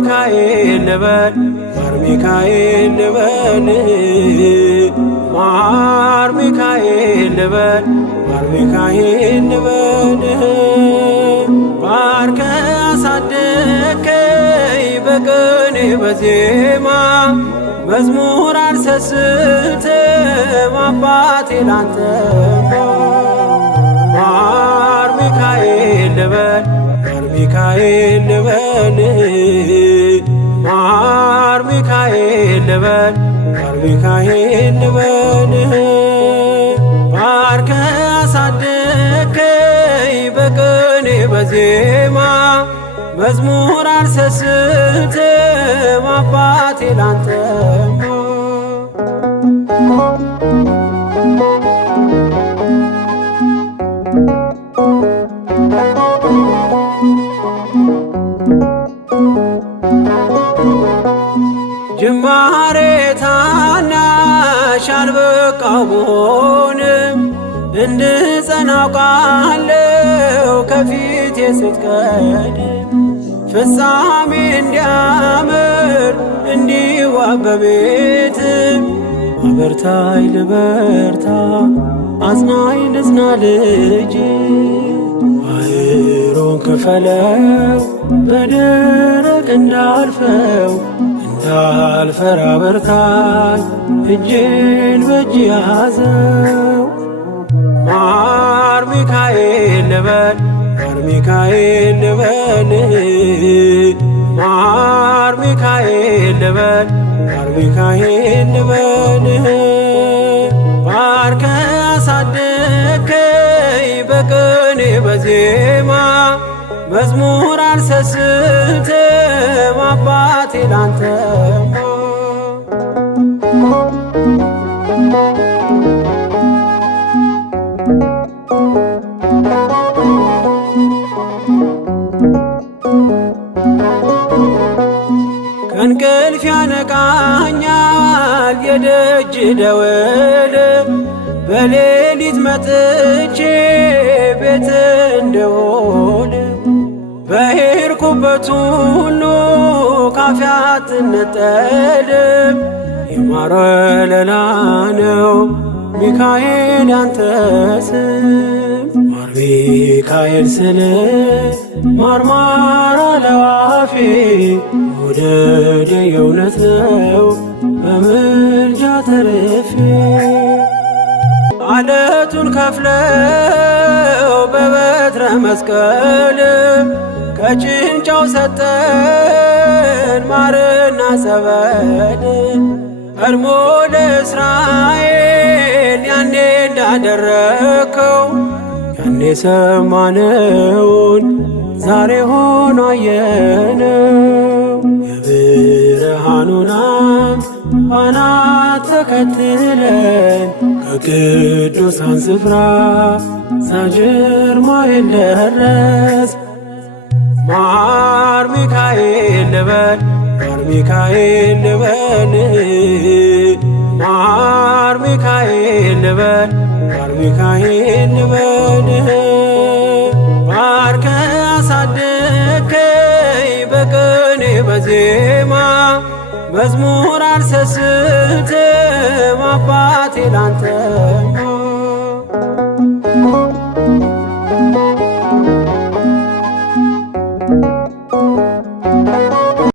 ሚካኤል ልበል ማር ሚካኤል ልበል ማር ሚካኤል ልበል ማር ሚካኤል ልበል ባርከ አሳደከኝ በቅኔ በዜማ መዝሙር አልሰስትም አባቴ ላንተማ ማር ሚካኤል ልበል ማር ሚካኤል ልበል ማር ሚካኤል ልበል ማር ሚካኤል ልበል ባርከ አሳደከኝ በቅኔ በዜማ መዝሙር አልሰስትም አባቴ ላንተማ ጅማሬ ታናሽ አልበቃው ብሆንም እንድጸና አውቃለሁ ከፊቴ ስትቀድም ፍጻሜ እንዲያምር እንዲዋብ በቤት አበርታይ ልበርታ አጽናኝ ልጽና ልጅ ባህሩን ክፈለው በደረቅ እንዳልፈው እንዳልፈራ በርታኝ እጄን በእጅ ያዘው ማር ሚካኤል ልበል ማር ሚካኤል ልበል ማር ሚካኤል ልበል ማር ሚካኤል ልበል ባርከ አሳደከኝ በቅኔ በዜማ መዝሙር አልሰስትም አባቴ ላንተማ ከእንቅልፍ ያነቃኛል የደጅ ደወል በሌሊት መጥቼ ቤት እንደውል በሄድኩበት ሁሉ ካፌ አትነጠልም የማር ወለላ ነው ሚካኤል ያንተ ስም ማር ሚካኤል ስል ማርማር አለው አፌ መውደድ የእውነት ነው በምልጃ ተርፌ አለቱን ከፍለው በበትረ መስቀል ከጭንጫው ሰጠን ማርና ጸበል ቀድሞ ለእስራኤል ያኔ እንዳደረከው ያኔ ሰማነውን ዛሬ ሆኖ አየነው የብርሃኑን አምድ አናት ተከትለን ከቅዱሳን ስፍራ ሳጅርማኤል ደረስ ማር ሚካኤል ልበል ማር ሚካኤል ልበል ማር ሚካኤል ልበል ማር ሚካኤል ልበል ባርከ አሳደከኝ በቅኔ በዜማ መዝሙር አልሰስትም አባቴ ላንተማ